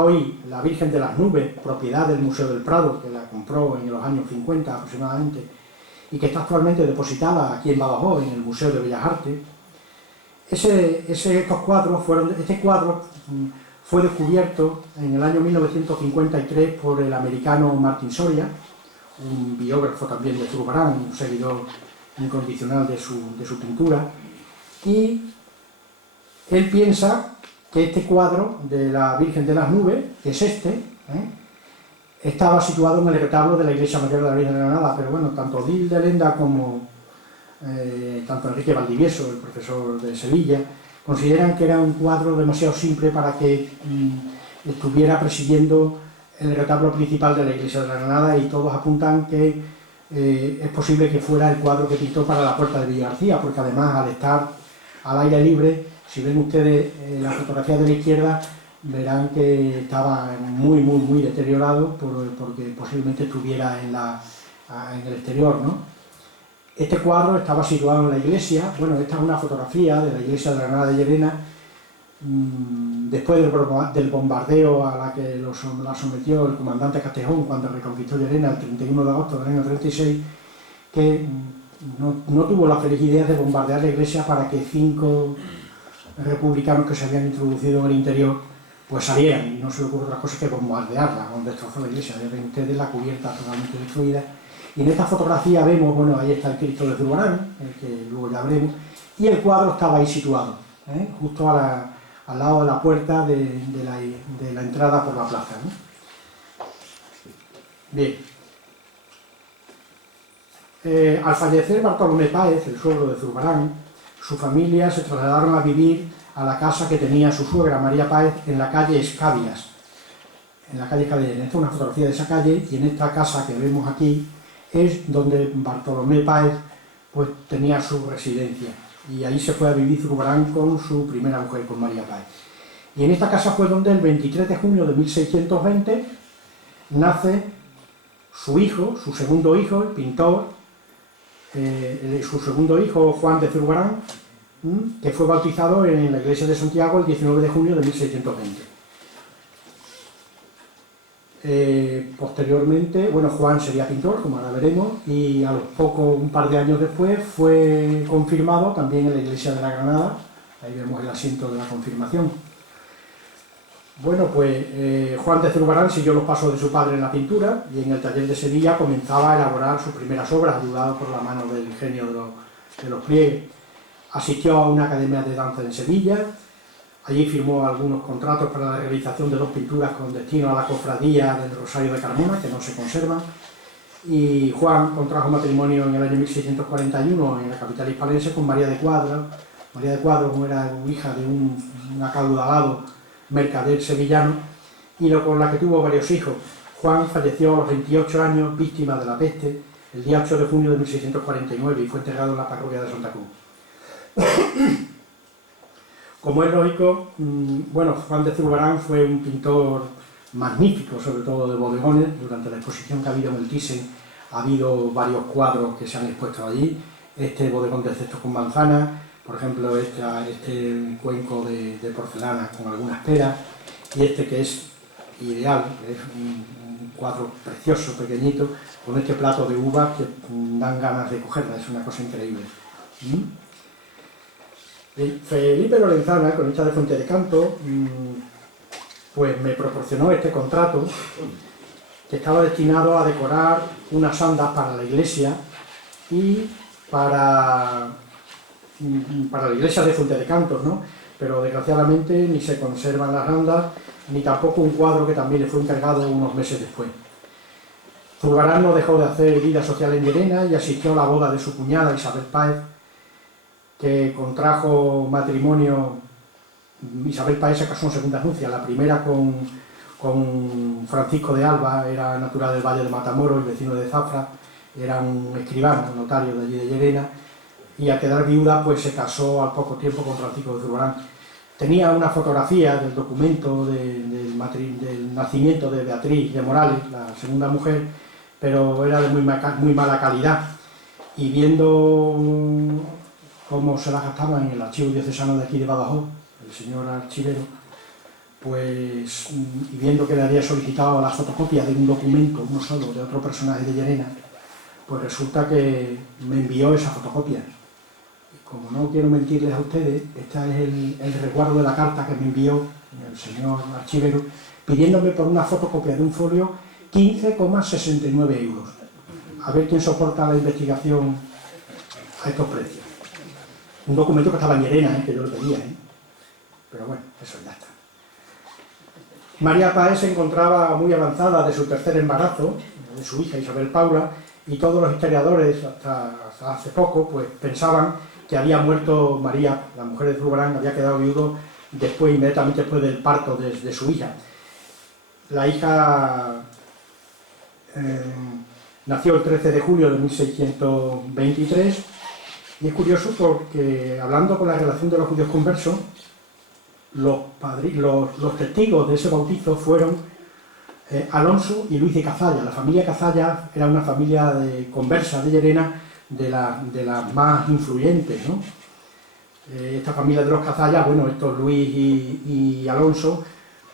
Hoy la Virgen de las Nubes, propiedad del Museo del Prado, que la compró en los años 50 aproximadamente, y que está actualmente depositada aquí en Badajoz, en el Museo de Bellas Artes. Este cuadro fue descubierto en el año 1953 por el americano Martin Soria, un biógrafo también de Zurbarán, un seguidor incondicional de su pintura, y él piensa que este cuadro de la Virgen de las Nubes, que es estaba situado en el retablo de la Iglesia Mayor de la Virgen de Granada, pero bueno, tanto Odil de Lenda como tanto Enrique Valdivieso, el profesor de Sevilla, consideran que era un cuadro demasiado simple para que estuviera presidiendo el retablo principal de la Iglesia de la Granada, y todos apuntan que es posible que fuera el cuadro que pintó para la Puerta de Villagarcía, porque además, al estar al aire libre, si ven ustedes la fotografía de la izquierda, verán que estaba muy deteriorado, porque posiblemente estuviera en el exterior, ¿no? Este cuadro estaba situado en la iglesia. Bueno, esta es una fotografía de la iglesia de Granada de Llerena, después del bombardeo a la que la sometió el comandante Castejón cuando reconquistó Llerena el 31 de agosto del año 36, que no tuvo la feliz idea de bombardear la iglesia para que 5 republicanos que se habían introducido en el interior pues salieran, y no se le ocurre otra cosa que bombardearla, donde destrozó la iglesia. Ya ven ustedes la cubierta totalmente destruida, y en esta fotografía vemos, bueno, ahí está el Cristo de Zurbarán, el que luego ya veremos, y el cuadro estaba ahí situado, justo al lado de la puerta de la entrada por la plaza, ¿no? Bien. Al fallecer Bartolomé Páez, el suegro de Zurbarán, su familia se trasladaron a vivir a la casa que tenía su suegra María Páez en la calle Escabias. En la calle Escabias. Esta es una fotografía de esa calle, y en esta casa que vemos aquí es donde Bartolomé Páez pues tenía su residencia, y ahí se fue a vivir Zurbarán con su primera mujer, con María Páez. Y en esta casa fue donde el 23 de junio de 1620 nace su hijo, su segundo hijo, el pintor, su segundo hijo, Juan de Zurbarán, que fue bautizado en la iglesia de Santiago el 19 de junio de 1620. Posteriormente, bueno, Juan sería pintor, como ahora veremos, y a los pocos, un par de años después, fue confirmado también en la iglesia de la Granada. Ahí vemos el asiento de la confirmación. Bueno, pues Juan de Zurbarán siguió los pasos de su padre en la pintura, y en el taller de Sevilla comenzaba a elaborar sus primeras obras, ayudado por la mano del genio de los pliegues. Asistió a una academia de danza en Sevilla. Allí firmó algunos contratos para la realización de 2 pinturas con destino a la cofradía del Rosario de Carmona, que no se conservan. Y Juan contrajo matrimonio en el año 1641 en la capital hispalense con María de Cuadro. María de Cuadro era hija de un acaudalado mercader sevillano, y con la que tuvo varios hijos. Juan falleció a los 28 años, víctima de la peste, el día 8 de junio de 1649, y fue enterrado en la parroquia de Santa Cruz. Como es lógico, bueno, Juan de Zurbarán fue un pintor magnífico, sobre todo de bodegones. Durante la exposición que ha habido en el Thyssen ha habido varios cuadros que se han expuesto allí. Este bodegón de cestos con manzana, por ejemplo, este cuenco de porcelana con algunas peras, y este que es ideal, es un cuadro precioso, pequeñito, con este plato de uvas que dan ganas de cogerla, es una cosa increíble. Felipe Lorenzana, cronista de Fuente de Canto, pues me proporcionó este contrato, que estaba destinado a decorar unas andas para la iglesia y para la iglesia de Fuente de Cantos, ¿no? Pero desgraciadamente ni se conservan las andas, ni tampoco un cuadro que también le fue encargado unos meses después. Zurbarán no dejó de hacer vida social en Llerena y asistió a la boda de su cuñada Isabel Páez, que contrajo matrimonio. Isabel Páez se casó en segunda nupcia, la primera con Francisco de Alba, era natural del Valle de Matamoros y vecino de Zafra, era un escribano, un notario de allí de Llerena, y al quedar viuda pues se casó al poco tiempo con Francisco de Zurbarán. Tenía una fotografía del documento del nacimiento de Beatriz de Morales, la segunda mujer, pero era de muy mala calidad, y viendo cómo se las gastaban en el archivo diocesano de aquí de Badajoz, el señor archivero, pues, y viendo que le había solicitado la fotocopia de un documento, uno solo, de otro personaje de Llerena, pues resulta que me envió esa fotocopia. Y como no quiero mentirles a ustedes, este es el resguardo de la carta que me envió el señor archivero, pidiéndome por una fotocopia de un folio 15,69 euros. A ver quién soporta la investigación a estos precios. Un documento que estaba en Llerena, que yo lo pedía, pero bueno, eso ya está. María Páez se encontraba muy avanzada de su tercer embarazo, de su hija Isabel Paula, y todos los historiadores, hasta hace poco, pues pensaban que había muerto María, la mujer de Zurbarán, había quedado viudo inmediatamente después del parto de su hija. La hija nació el 13 de julio de 1623, y es curioso porque, hablando con la relación de los judíos conversos, los testigos de ese bautizo fueron Alonso y Luis de Cazalla. La familia Cazalla era una familia conversa de Llerena, de las más influyentes, ¿no? Esta familia de los Cazalla, bueno, estos Luis y Alonso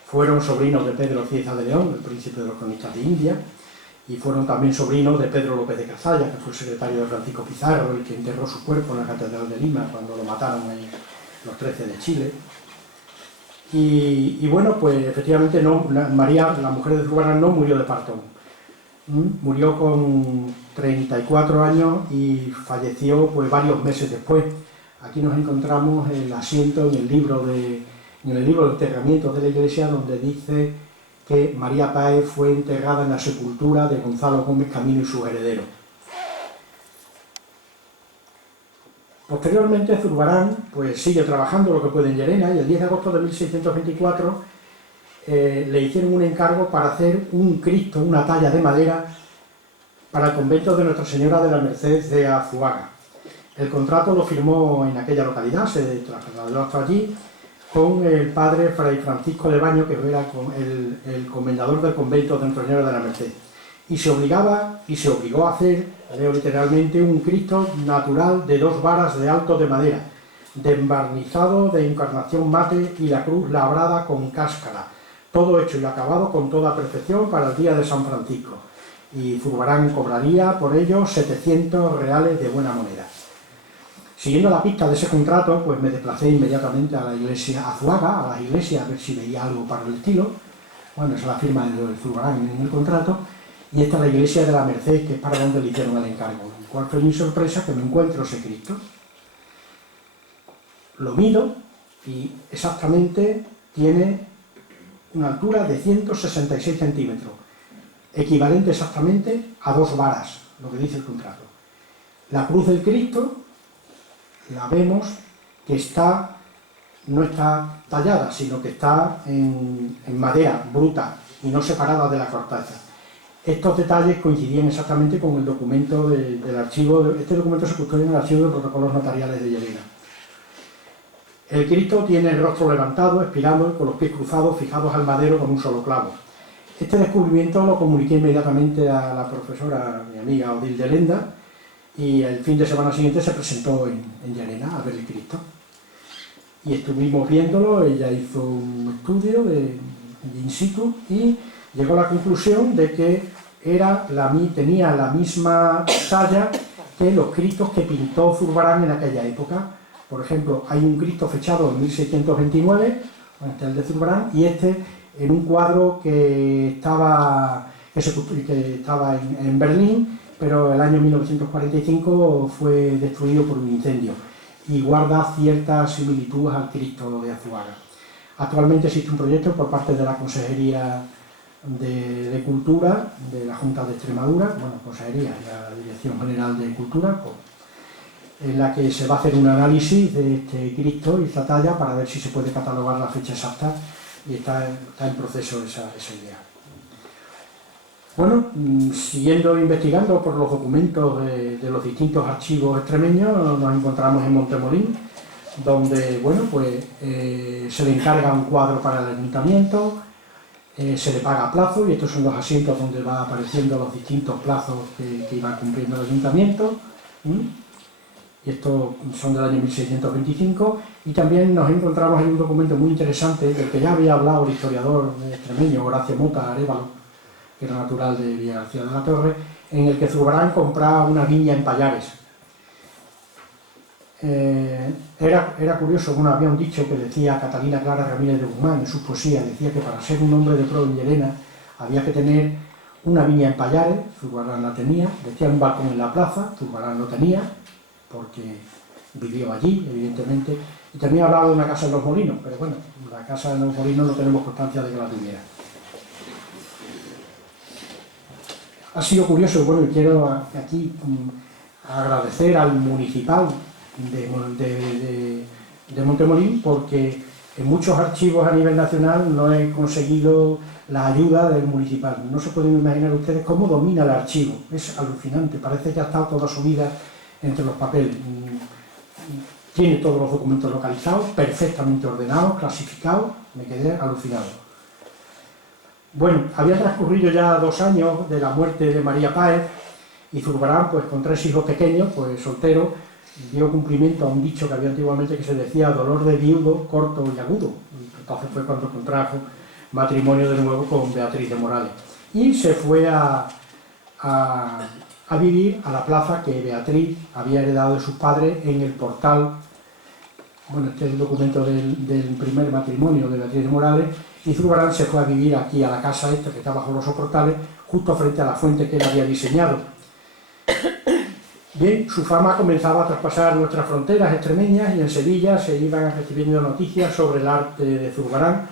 fueron sobrinos de Pedro Cieza de León, el príncipe de los cronistas de India, y fueron también sobrinos de Pedro López de Cazalla, que fue el secretario de Francisco Pizarro, el que enterró su cuerpo en la Catedral de Lima cuando lo mataron en los 13 de Chile. Y bueno, pues efectivamente María, la mujer de Zurbarán, no murió de parto. Murió con 34 años y falleció pues varios meses después. Aquí nos encontramos el asiento en el libro de enterramientos de la Iglesia, donde dice que María Páez fue enterrada en la sepultura de Gonzalo Gómez Camino y sus herederos. Posteriormente Zurbarán pues sigue trabajando lo que puede en Llerena, y el 10 de agosto de 1624 le hicieron un encargo para hacer un Cristo, una talla de madera, para el convento de Nuestra Señora de la Merced de Azuaga. El contrato lo firmó en aquella localidad, se trasladó hasta allí, con el padre Fray Francisco de Baño, que era el comendador del convento de Nuestra Señora de la Merced. Y se obligó a hacer, leo literalmente, un Cristo natural de 2 varas de alto de madera, de embarnizado de encarnación mate y la cruz labrada con cáscara, todo hecho y acabado con toda perfección para el día de San Francisco. Y Zurbarán cobraría por ello 700 reales de buena moneda. Siguiendo la pista de ese contrato, pues me desplacé inmediatamente a la iglesia Azuaga, a la iglesia, a ver si veía algo para el estilo. Bueno, esa es la firma de Zurbarán en el contrato. Y esta es la iglesia de la Merced, que es para donde le hicieron el encargo. ¿Cuál fue mi sorpresa? Que me encuentro ese Cristo. Lo mido y exactamente tiene una altura de 166 centímetros, equivalente exactamente a 2 varas, lo que dice el contrato. La cruz del Cristo la vemos que no está tallada, sino que está en madera bruta y no separada de la corteza. Estos detalles coincidían exactamente con el documento del archivo. Este documento se custodia en el archivo de protocolos notariales de Llerena. El Cristo tiene el rostro levantado, expirando, con los pies cruzados, fijados al madero con un solo clavo. Este descubrimiento lo comuniqué inmediatamente a la profesora, mi amiga Odilde Lenda, y el fin de semana siguiente se presentó en Llerena a ver el Cristo. Y estuvimos viéndolo, ella hizo un estudio de in situ y llegó a la conclusión de que tenía la misma talla que los Cristos que pintó Zurbarán en aquella época. Por ejemplo, hay un Cristo fechado en 1629, este es el de Zurbarán, y este en un cuadro que estaba en Berlín, pero el año 1945 fue destruido por un incendio, y guarda cierta similitud al Cristo de Azuaga. Actualmente existe un proyecto por parte de la Consejería de Cultura de la Junta de Extremadura, Consejería y la Dirección General de Cultura, en la que se va a hacer un análisis de este Cristo y esta talla para ver si se puede catalogar la fecha exacta, y está en proceso esa idea. Bueno, siguiendo investigando por los documentos de los distintos archivos extremeños, nos encontramos en Montemolín, donde se le encarga un cuadro para el ayuntamiento, se le paga a plazo, y estos son los asientos donde va apareciendo los distintos plazos que iba cumpliendo el ayuntamiento. y estos son del año 1625, y también nos encontramos en un documento muy interesante, del que ya había hablado el historiador extremeño Horacio Mota Arévalo, que era natural de Villagarcía de la Torre, en el que Zurbarán compraba una viña en Pallares. Era curioso, bueno, había un dicho que decía Catalina Clara Ramírez de Guzmán en sus poesías, decía que para ser un hombre de pro en Llerena había que tener una viña en Pallares, Zurbarán la tenía, decía un balcón en la plaza, Zurbarán lo tenía, porque vivió allí, evidentemente, y también hablaba de una casa en Los Molinos, pero bueno, la casa en Los Molinos no tenemos constancia de que la tuviera. Ha sido curioso, bueno, y quiero aquí agradecer al municipal de Montemolín, porque en muchos archivos a nivel nacional no he conseguido la ayuda del municipal. No se pueden imaginar ustedes cómo domina el archivo, es alucinante, parece que ha estado toda su vida entre los papeles. Tiene todos los documentos localizados, perfectamente ordenados, clasificados, me quedé alucinado. Bueno, había transcurrido ya 2 años de la muerte de María Páez, y Zurbarán, pues con 3 hijos pequeños, pues soltero, dio cumplimiento a un dicho que había antiguamente que se decía dolor de viudo, corto y agudo. Entonces fue cuando contrajo matrimonio de nuevo con Beatriz de Morales. Y se fue a vivir a la plaza que Beatriz había heredado de sus padres en el portal. Bueno, este es el documento del primer matrimonio de Beatriz de Morales, y Zurbarán se fue a vivir aquí a la casa esta que está bajo los soportales, justo frente a la fuente que él había diseñado. Bien, su fama comenzaba a traspasar nuestras fronteras extremeñas, y en Sevilla se iban recibiendo noticias sobre el arte de Zurbarán.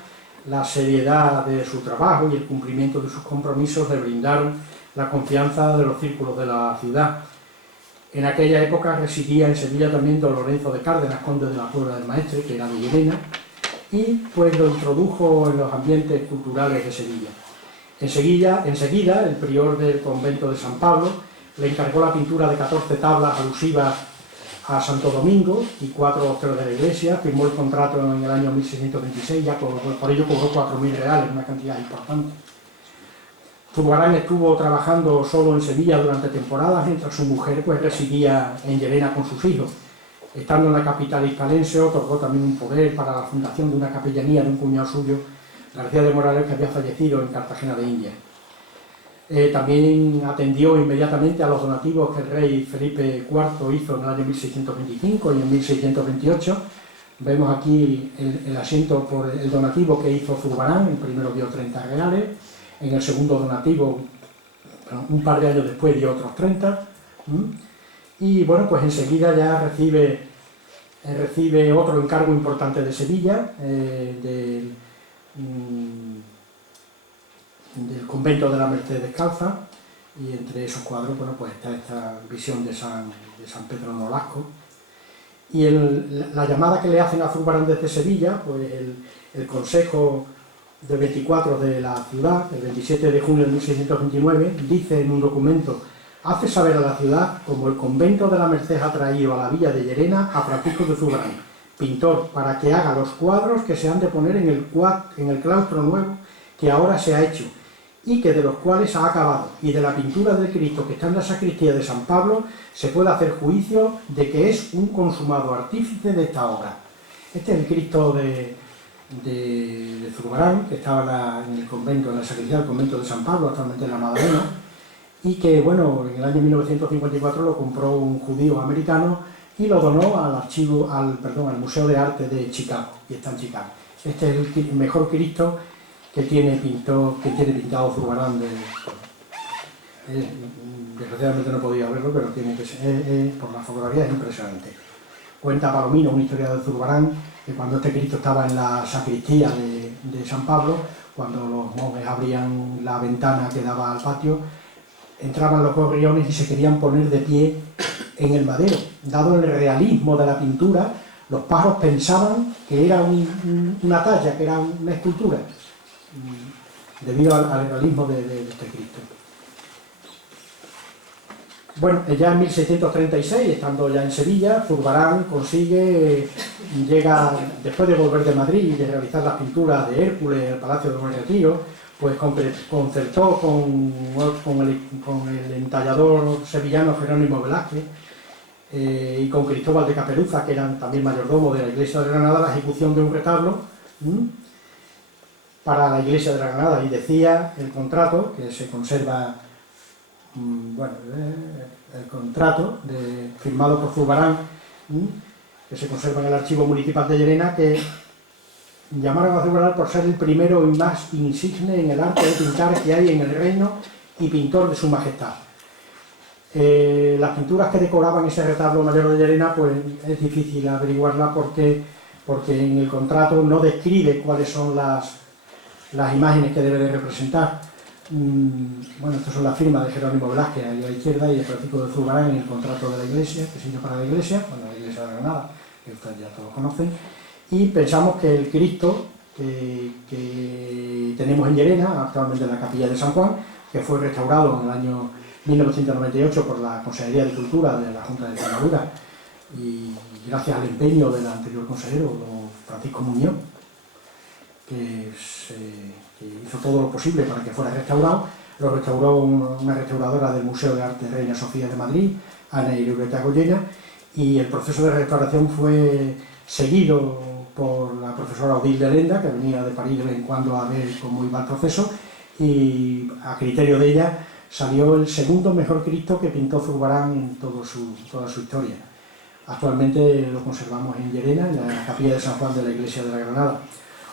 La seriedad de su trabajo y el cumplimiento de sus compromisos le brindaron la confianza de los círculos de la ciudad. En aquella época residía en Sevilla también don Lorenzo de Cárdenas, conde de la Puebla del Maestre, que era de Llerena, y pues lo introdujo en los ambientes culturales de Sevilla. Enseguida, el prior del convento de San Pablo le encargó la pintura de 14 tablas alusivas a Santo Domingo y 4 ósteros de la iglesia. Firmó el contrato en el año 1626, ya por ello cobró 4.000 reales, una cantidad importante. Zurbarán estuvo trabajando solo en Sevilla durante temporadas, mientras su mujer pues residía en Llerena con sus hijos. Estando en la capital hispalense, otorgó también un poder para la fundación de una capellanía de un cuñado suyo, García de Morales, que había fallecido en Cartagena de Indias. También atendió inmediatamente a los donativos que el rey Felipe IV hizo en el año 1625 y en 1628. Vemos aquí el asiento por el donativo que hizo Zurbarán. El primero dio 30 reales, en el segundo donativo, un par de años después, dio otros 30. Y bueno, pues enseguida ya recibe otro encargo importante de Sevilla, del convento de la Merced Descalza, y entre esos cuadros, bueno, pues está esta visión de San Pedro Nolasco. Y la llamada que le hacen a Zurbarán desde Sevilla, pues el Consejo del 24 de la ciudad, el 27 de junio de 1629, dice en un documento: hace saber a la ciudad como el convento de la Merced ha traído a la villa de Llerena a Francisco de Zurbarán, pintor, para que haga los cuadros que se han de poner en el claustro nuevo que ahora se ha hecho, y que de los cuales ha acabado, y de la pintura del Cristo que está en la sacristía de San Pablo se puede hacer juicio de que es un consumado artífice de esta obra. Este es el Cristo de Zurbarán, que estaba en el convento, en la sacristía del convento de San Pablo, actualmente en la Madalena, y que, bueno, en el año 1954 lo compró un judío americano y lo donó al Museo de Arte de Chicago, y está en Chicago. Este es el mejor Cristo que tiene pintado Zurbarán. Desgraciadamente no podía verlo, pero tiene que ser, por la fotografía es impresionante. Cuenta Palomino, un historiador de Zurbarán, que cuando este Cristo estaba en la sacristía de San Pablo, cuando los monjes abrían la ventana que daba al patio, entraban los gorriones y se querían poner de pie en el madero. Dado el realismo de la pintura, los pájaros pensaban que era una talla, que era una escultura, debido al realismo de este Cristo. Bueno, ya en 1636, estando ya en Sevilla, Zurbarán llega, después de volver de Madrid y de realizar las pinturas de Hércules en el Palacio de Buen Retiro, pues concertó con el entallador sevillano Jerónimo Velázquez y con Cristóbal de Caperuza, que eran también mayordomo de la iglesia de Granada, la ejecución de un retablo para la iglesia de la Granada. Y decía el contrato, que se conserva, bueno, el contrato firmado por Zurbarán, que se conserva en el archivo municipal de Llerena, que llamaron a Zurbarán por ser el primero y más insigne en el arte de pintar que hay en el reino y pintor de su majestad. Las pinturas que decoraban ese retablo mayor de Llerena, pues es difícil averiguarla porque en el contrato no describe cuáles son las imágenes que debe de representar. Bueno, estas son las firmas de Jerónimo Velázquez ahí a la izquierda y de Francisco de Zurbarán en el contrato de la iglesia, que se hizo para la iglesia, bueno, la iglesia de Granada, que ustedes ya todos conocen, y pensamos que el Cristo que tenemos en Llerena, actualmente en la capilla de San Juan, que fue restaurado en el año 1998 por la Consejería de Cultura de la Junta de Extremadura y gracias al empeño del anterior consejero, don Francisco Muñoz, que hizo todo lo posible para que fuera restaurado. Lo restauró una restauradora del Museo de Arte Reina Sofía de Madrid, Ana Irureta Goyena, y el proceso de restauración fue seguido por la profesora Odile Lenda, que venía de París de vez en cuando a ver cómo iba el proceso, y a criterio de ella salió el segundo mejor Cristo que pintó Zurbarán en toda su historia. Actualmente lo conservamos en Llerena, en la capilla de San Juan de la iglesia de la Granada.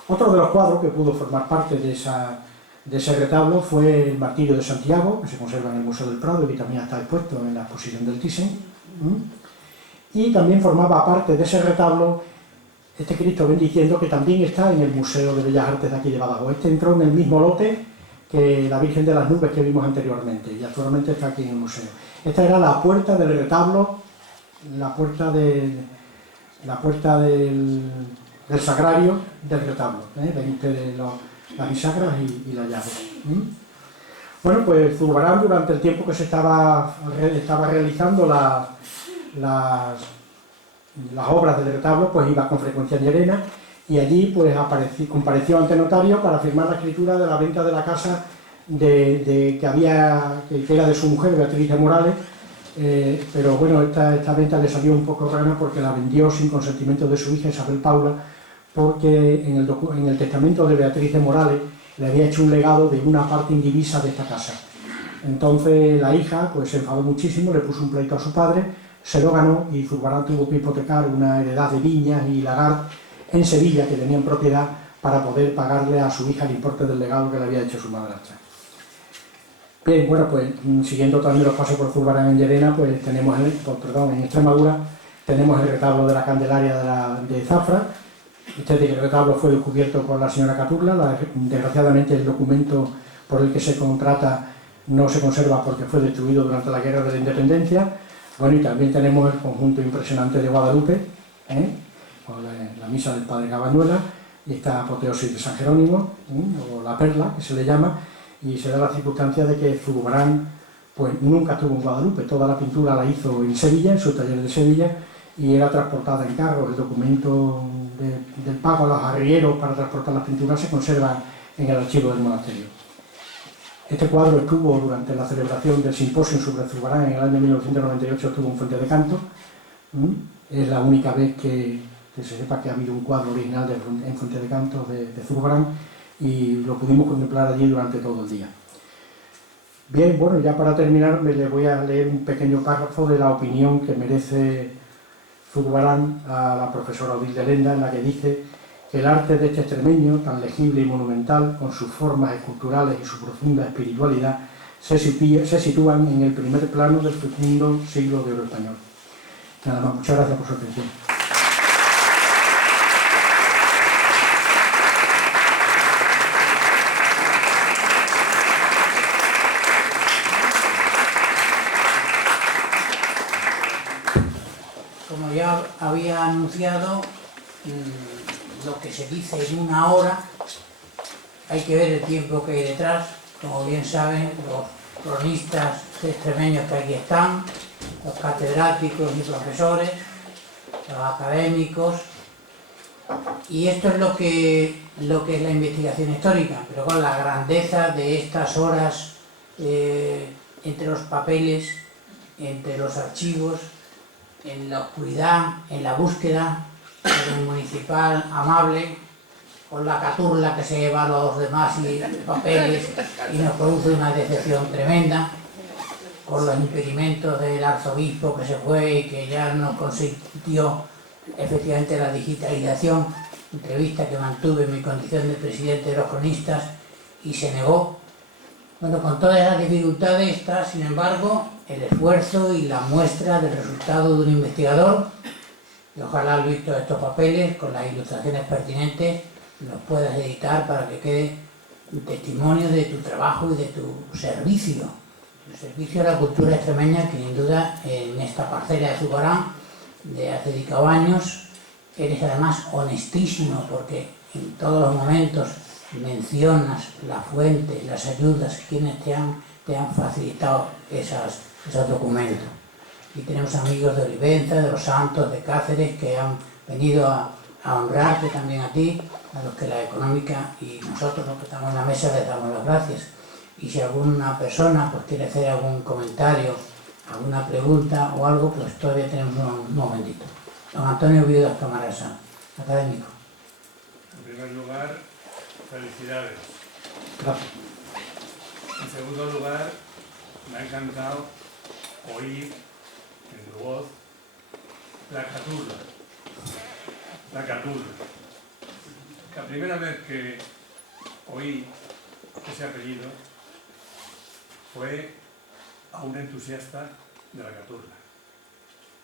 Otro de los cuadros que pudo formar parte de ese retablo fue el Martirio de Santiago, que se conserva en el Museo del Prado y que también está expuesto en la exposición del Thyssen. Y también formaba parte de ese retablo este Cristo bendiciendo, que también está en el Museo de Bellas Artes de aquí de Badajoz. Este entró en el mismo lote que la Virgen de las Nubes que vimos anteriormente y actualmente está aquí en el museo. Esta era la puerta del retablo, la puerta del sagrario del retablo, 20 de las bisagras y la llave. Bueno, pues Zurbarán, durante el tiempo que se estaba realizando las obras del retablo, pues iba con frecuencia en Llerena y allí pues compareció ante notario para firmar la escritura de la venta de la casa que era de su mujer, Beatriz de Morales, pero bueno, esta venta le salió un poco rana porque la vendió sin consentimiento de su hija Isabel Paula, porque en el testamento de Beatriz de Morales le había hecho un legado de una parte indivisa de esta casa. Entonces la hija pues se enfadó muchísimo, le puso un pleito a su padre, se lo ganó y Zurbarán tuvo que hipotecar una heredad de viñas y lagar en Sevilla que tenían propiedad para poder pagarle a su hija el importe del legado que le había hecho su madrastra. Bien, bueno, pues siguiendo también los pasos por Zurbarán en Llerena, pues tenemos en Extremadura tenemos el retablo de la Candelaria de Zafra. Este retablo fue descubierto por la señora Caturla. Desgraciadamente el documento por el que se contrata no se conserva porque fue destruido durante la Guerra de la Independencia. Bueno, y también tenemos el conjunto impresionante de Guadalupe, con la misa del Padre Cabañuela, y esta apoteosis de San Jerónimo, o la perla, que se le llama, y se da la circunstancia de que Zurbarán pues, nunca estuvo en Guadalupe. Toda la pintura la hizo en Sevilla, en su taller de Sevilla, y era transportada en carros. El documento del pago a los arrieros para transportar las pinturas se conserva en el archivo del monasterio. Este cuadro estuvo durante la celebración del simposio sobre Zurbarán en el año 1998, estuvo en Fuente de Canto. Es la única vez que se sepa que ha habido un cuadro original en Fuente de Canto de Zurbarán y lo pudimos contemplar allí durante todo el día. Bien, bueno, ya para terminar le voy a leer un pequeño párrafo de la opinión que merece Zurbarán a la profesora Odile Lenda, en la que dice que el arte de este extremeño, tan legible y monumental, con sus formas esculturales y su profunda espiritualidad, se sitúan en el primer plano del fecundo siglo de oro español. Nada más, muchas gracias por su atención. Como ya había anunciado, lo que se dice en una hora, hay que ver el tiempo que hay detrás. Como bien saben, los cronistas extremeños que aquí están, los catedráticos y profesores, los académicos, y esto es lo que es la investigación histórica, pero con la grandeza de estas horas entre los papeles, entre los archivos, en la oscuridad, en la búsqueda de un municipal amable, con la caturla que se lleva a los demás y papeles y nos produce una decepción tremenda, con los impedimentos del arzobispo que se fue y que ya no consintió efectivamente la digitalización, entrevista que mantuve en mi condición de presidente de los cronistas y se negó. Bueno, con todas esas dificultades está, sin embargo, el esfuerzo y la muestra del resultado de un investigador, y ojalá, Luis, todos estos papeles, con las ilustraciones pertinentes, los puedas editar para que quede un testimonio de tu trabajo y de tu servicio. El servicio a la cultura extremeña, que sin duda en esta parcela de Zurbarán de hace 10 años eres además honestísimo, porque en todos los momentos mencionas la fuente, las ayudas, quienes te han facilitado esos documentos. Y tenemos amigos de Olivenza, de Los Santos, de Cáceres, que han venido a honrarte también a ti, a los que la económica y nosotros los que estamos en la mesa les damos las gracias. Y si alguna persona pues quiere hacer algún comentario, alguna pregunta o algo, pues todavía tenemos un momentito. Don Antonio Viudas Camarasa, académico. En primer lugar, felicidades. Gracias. En segundo lugar, me ha encantado oír en tu voz la caturla. La caturla. La primera vez que oí ese apellido fue a un entusiasta de la caturla,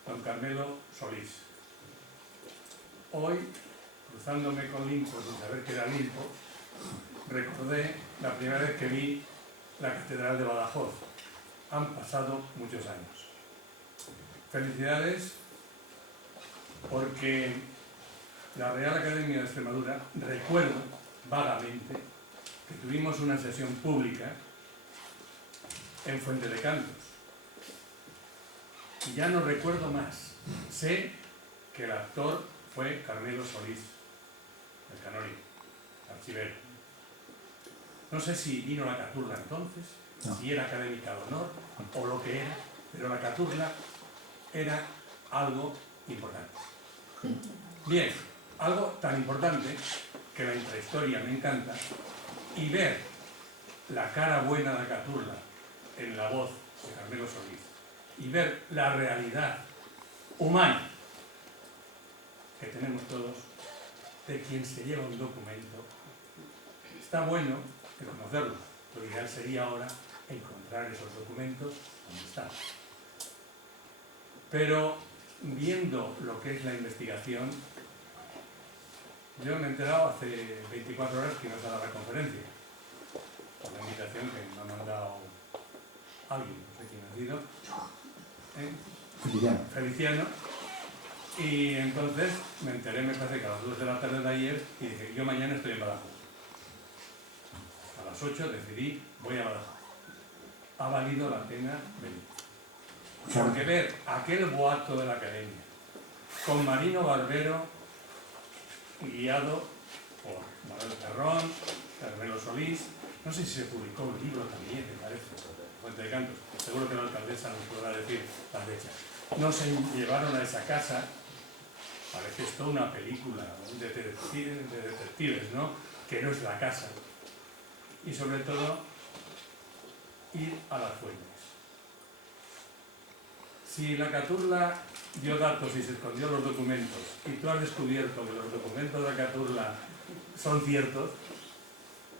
don Carmelo Solís. Hoy, cruzándome con Limpo sin saber que era Limpo, recordé la primera vez que vi la Catedral de Badajoz. Han pasado muchos años. Felicidades, porque la Real Academia de Extremadura, recuerdo vagamente que tuvimos una sesión pública en Fuente de Cantos. Y ya no recuerdo más. Sé que el actor fue Carmelo Solís, el canónigo, archivero. No sé si vino la caturla entonces, no, si era académica de honor o lo que era, pero la caturla era algo importante. Bien, algo tan importante que la intrahistoria me encanta, y ver la cara buena de la caturla en la voz de Carmelo Solís y ver la realidad humana que tenemos todos de quien se lleva un documento, está bueno de conocerlo. Lo ideal sería ahora encontrar esos documentos donde están. Pero viendo lo que es la investigación, yo me he enterado hace 24 horas que ibas a dar la conferencia, por la invitación que me ha mandado alguien, no sé quién ha sido, Feliciano. Y entonces me enteré, me parece que a las 2 de la tarde de ayer, y dije, yo mañana estoy en Badajoz. A las 8 decidí, voy a Badajoz. Ha valido la pena venir. Porque ver aquel boato de la academia, con Marino Barbero, guiado por Manuel Terrón, Carmelo Solís, no sé si se publicó un libro también, me parece, Fuente de Cantos, seguro que la alcaldesa nos podrá decir la fecha. No se llevaron a esa casa, parece esto una película de detectives, ¿no? Que no es la casa. Y sobre todo, ir a las fuentes. Si la caturla dio datos y se escondió los documentos, y tú has descubierto que los documentos de la caturla son ciertos,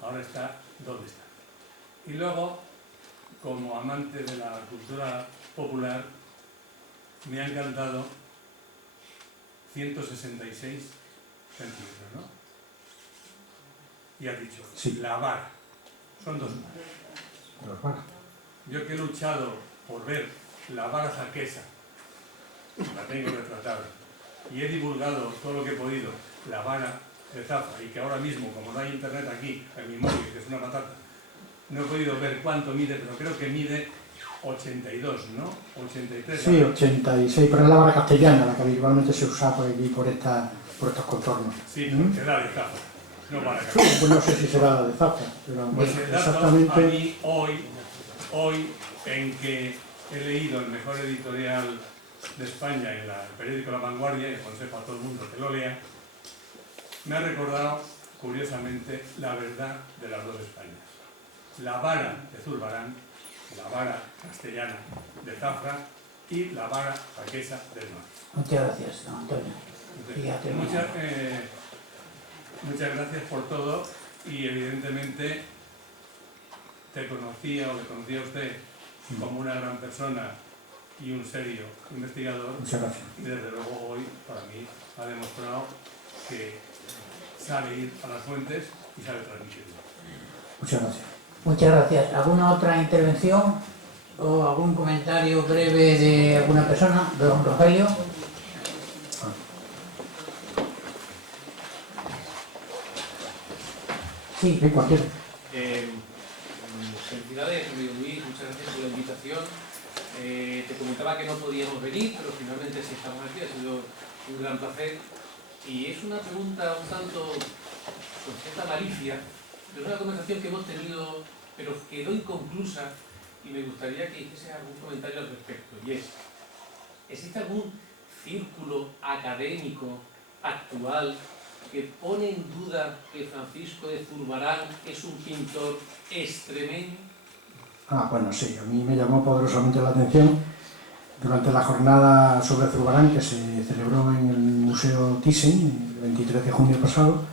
ahora está donde está. Y luego, como amante de la cultura popular, me ha encantado 166 centímetros, ¿no? Y has dicho, sí, la vara. Son 2 varas. Yo que he luchado por ver la vara jaquesa, la tengo retratada, y he divulgado todo lo que he podido, la vara de Zafra, y que ahora mismo, como no hay internet aquí, en mi móvil, que es una patata, no he podido ver cuánto mide, pero creo que mide 82, ¿no? 83. Sí, 86, pero es la vara castellana, la que habitualmente se usa por aquí, por estos contornos. Sí, porque es la de Zafra, no vara Sí, castellana. pues no sé si será la de Zafra, pero Pues el dato exactamente... a mí hoy, en que he leído el mejor editorial de España en el periódico La Vanguardia, y aconsejo a todo el mundo que lo lea, me ha recordado, curiosamente, la verdad de las dos Españas. La vara de Zurbarán, la vara castellana de Zafra y la vara jaquesa del norte. Muchas gracias, don Antonio. Fíjate, Muchas gracias por todo, y evidentemente le conocía a usted como una gran persona y un serio investigador. Muchas gracias. Y desde luego hoy, para mí, ha demostrado que sabe ir a las fuentes y sabe transmitirlo. Muchas gracias. Muchas gracias. ¿Alguna otra intervención o algún comentario breve de alguna persona? Don Rogelio. Sí, cualquiera. Felicidades, amigo Luis, muchas gracias por la invitación. Te comentaba que no podíamos venir, pero finalmente sí estamos aquí, ha sido un gran placer. Y es una pregunta un tanto con cierta malicia, pero es una conversación que hemos tenido, pero quedó inconclusa, y me gustaría que hiciese algún comentario al respecto. Y es, ¿existe algún círculo académico actual que pone en duda que Francisco de Zurbarán es un pintor extremeño? Bueno, sí, a mí me llamó poderosamente la atención durante la jornada sobre Zurbarán que se celebró en el Museo Thyssen el 23 de junio pasado,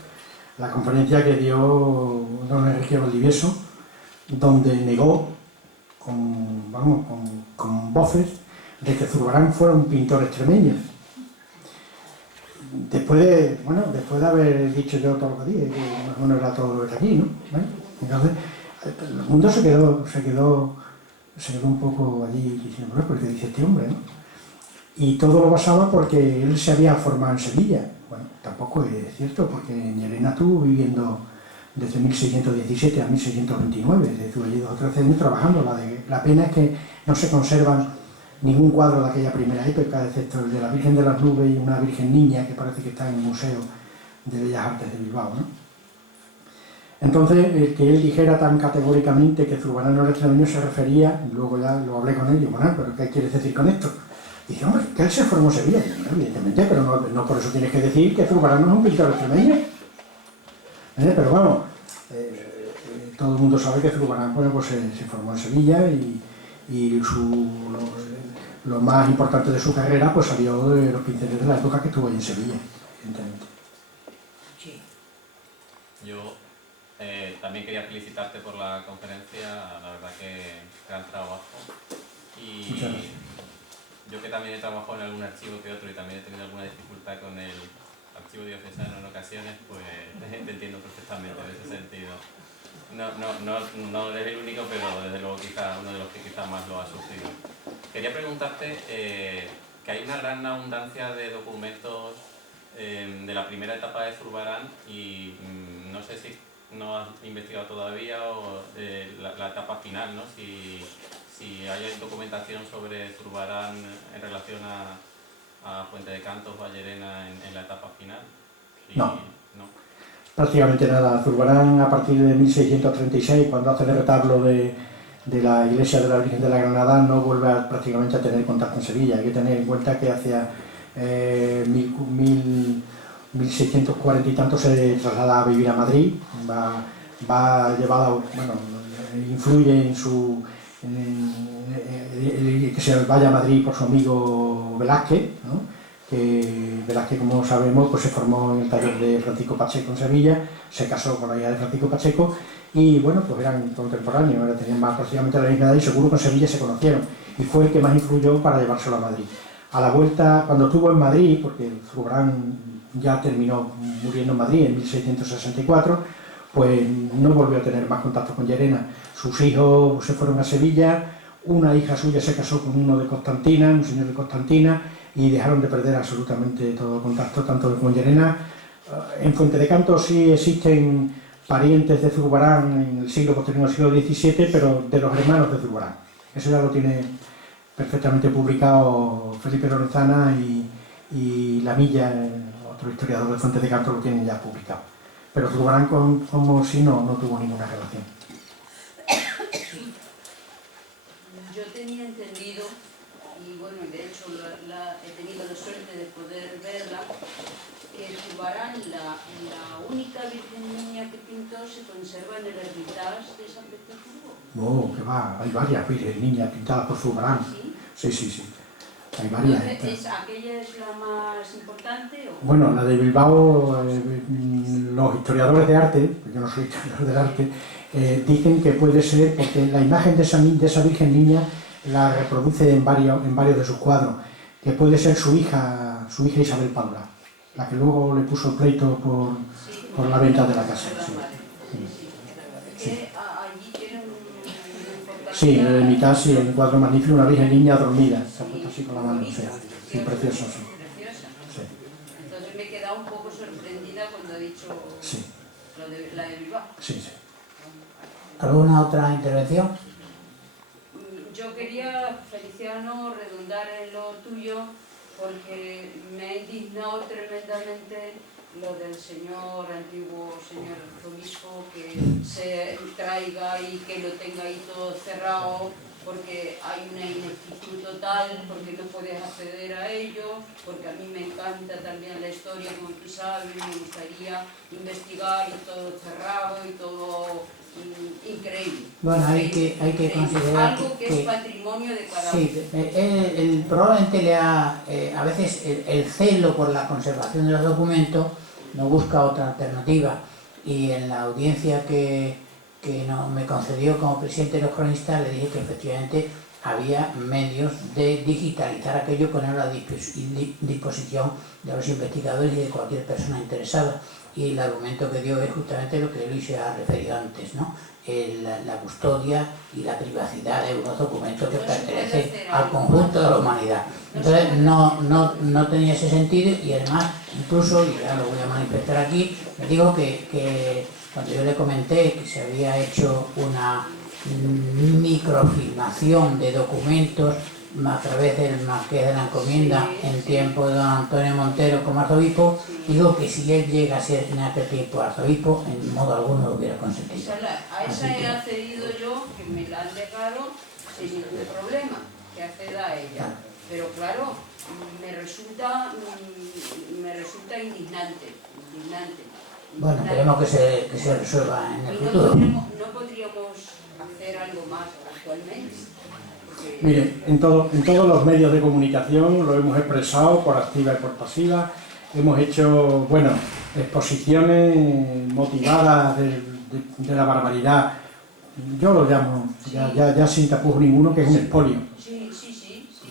la conferencia que dio don Enrique Valdivieso, donde negó con voces de que Zurbarán fuera un pintor extremeño. Después de haber dicho yo todo lo que dije, que más o menos era todo lo que está aquí, ¿no? Entonces, el mundo se quedó un poco allí diciendo, ¿por qué dice este hombre, no? Y todo lo basaba porque él se había formado en Sevilla. Bueno, tampoco es cierto, porque en Llerena estuvo viviendo desde 1617 a 1629, estuvo allí 2 o 13 años trabajando. La pena es que no se conservan ningún cuadro de aquella primera época, excepto el de la Virgen de las Nubes y una Virgen Niña, que parece que está en el Museo de Bellas Artes de Bilbao, ¿no? Entonces, que él dijera tan categóricamente que Zurbarán no era extremeño se refería, y luego ya lo hablé con él, y digo, bueno, ¿pero qué quieres decir con esto? Y dice, hombre, que él se formó en Sevilla. Y digo, evidentemente, pero no por eso tienes que decir que Zurbarán no es un pintor extremeño. Pero vamos, todo el mundo sabe que Zurbarán se formó en Sevilla y lo más importante de su carrera pues salió de los pinceles de la época que estuvo ahí en Sevilla, evidentemente. Sí. Yo también quería felicitarte por la conferencia, la verdad que gran trabajo. Y muchas gracias. Yo que también he trabajado en algún archivo que otro y también he tenido alguna dificultad con el archivo diocesano en ocasiones, pues te entiendo perfectamente en ese sentido. No eres el único, pero desde luego quizá uno de los que quizá más lo ha sufrido. Quería preguntarte que hay una gran abundancia de documentos de la primera etapa de Zurbarán y no sé si no has investigado todavía o la etapa final, ¿no? Si hay documentación sobre Zurbarán en relación a Fuente de Cantos o a Llerena en la etapa final. No. Prácticamente nada. Zurbarán, a partir de 1636, cuando hace el retablo de la iglesia de la Virgen de la Granada, no vuelve prácticamente a tener contacto en Sevilla. Hay que tener en cuenta que hacia 1640 y tanto se traslada a vivir a Madrid, va llevado, influye en que se vaya a Madrid por su amigo Velázquez, ¿no? Que Velázquez, como sabemos, pues se formó en el taller de Francisco Pacheco en Sevilla, se casó con la hija de Francisco Pacheco y bueno, pues eran contemporáneos, tenían prácticamente la misma edad y seguro que en Sevilla se conocieron y fue el que más influyó para llevárselo a Madrid. A la vuelta, cuando estuvo en Madrid, porque Zurbarán ya terminó muriendo en Madrid en 1664, pues no volvió a tener más contacto con Llerena. Sus hijos se fueron a Sevilla, una hija suya se casó con uno de Constantina, un señor de Constantina, y dejaron de perder absolutamente todo contacto, tanto con Llerena. En Fuente de Cantos sí existen parientes de Zurbarán en el siglo posterior, al siglo XVII, pero de los hermanos de Zurbarán. Eso ya lo tiene perfectamente publicado Felipe Lorenzana y Lamilla, otro historiador de Fuente de Cantos, lo tienen ya publicado. Pero Zurbarán como si no tuvo ninguna relación. Yo tenía entendido y bueno, de hecho he tenido la suerte de poder verla. Zurbarán, la única Virgen Niña que pintó, se conserva en el Hermitage de San Petersburgo. No, que va, hay varias Virgen Niñas pintadas por Zurbarán. ¿Sí? Sí. Hay varias. ¿Aquella es la más importante? ¿O? Bueno, la de Bilbao, los historiadores de arte, yo no soy historiador del arte, dicen que puede ser, porque la imagen de esa Virgen Niña la reproduce en varios de sus cuadros, que puede ser su hija Isabel Paula, la que luego le puso el pleito por la venta de la casa. Sí, en el Hermitage, sí, en un cuadro magnífico, una Virgen Niña dormida, se ha puesto así con la mano, o sea, sí, precioso, sí. Entonces me he quedado un poco sorprendida cuando he dicho la de Bilbao. Sí. ¿Alguna otra intervención? Yo quería, Feliciano, redundar en lo tuyo, porque me ha indignado tremendamente lo del antiguo señor arzobispo, que se traiga y que lo tenga ahí todo cerrado, porque hay una ineptitud total, porque no puedes acceder a ello, porque a mí me encanta también la historia, como tú sabes, me gustaría investigar y todo cerrado y todo increíble. Bueno, hay que considerar algo que es patrimonio de cada uno. Sí, probablemente a veces el celo por la conservación de los documentos no busca otra alternativa, y en la audiencia que me concedió como presidente de los cronistas le dije que efectivamente había medios de digitalizar aquello, ponerlo a disposición de los investigadores y de cualquier persona interesada, y el argumento que dio es justamente lo que Luis se ha referido antes, ¿no? La custodia y la privacidad de unos documentos que pertenecen al conjunto de la humanidad. Entonces no tenía ese sentido, y además incluso, y ya lo voy a manifestar aquí, le digo que cuando yo le comenté que se había hecho una microfilmación de documentos a través del Marqués de la Encomienda en tiempo de don Antonio Montero como arzobispo, digo que si él llega a ser en aquel tiempo arzobispo, en modo alguno lo hubiera consentido. A esa he accedido yo, que me la han dejado sin ningún problema, que acceda a ella. Pero claro, me resulta indignante. Bueno, esperemos que se resuelva en el futuro. ¿No podríamos hacer algo más actualmente? Mire, en todos los medios de comunicación lo hemos expresado por activa y por pasiva. Hemos hecho, exposiciones motivadas de la barbaridad. Yo lo llamo, ya sin tapujos ninguno, que es un expolio. Sí.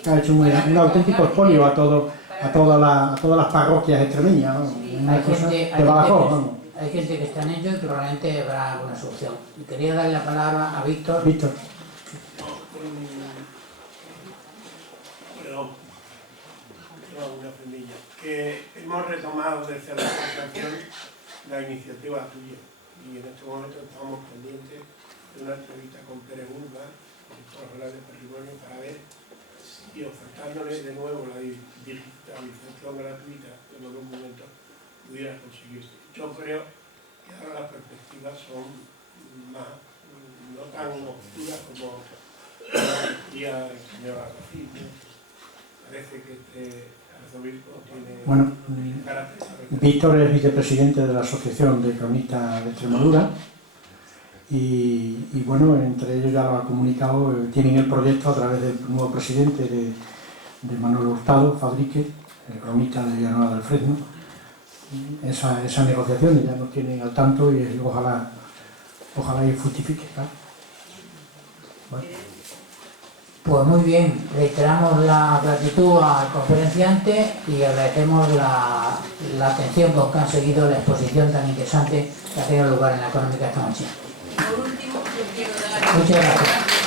Ha hecho un auténtico expolio a todas las parroquias extremeñas, ¿no? Hay gente que está en ello y probablemente habrá alguna solución. Y quería darle la palabra a Víctor. Una frendilla. Que hemos retomado desde la asociación la iniciativa tuya, y en este momento estamos pendientes de una entrevista con Pérez Urba, director general de Patrimonio, para ver si ofertándole de nuevo la digitalización gratuita de los documentos pudiera conseguirse. Yo creo que ahora las perspectivas son no tan oscuras como decía el señor Arracín. Parece que este arzobispo tiene carácter. Víctor es vicepresidente de la Asociación de Cronistas de Extremadura, y entre ellos ya lo ha comunicado, tienen el proyecto a través del nuevo presidente de Manuel Hurtado Fabrique, el cronista de Villanueva del Fresno, esa negociación, y ya nos tienen al tanto, y ojalá y fructifique, ¿claro? Bueno. Pues muy bien, reiteramos la gratitud al conferenciante y agradecemos la atención con que han seguido la exposición tan interesante que ha tenido lugar en la Económica esta noche. Por último, yo quiero dar... Muchas gracias.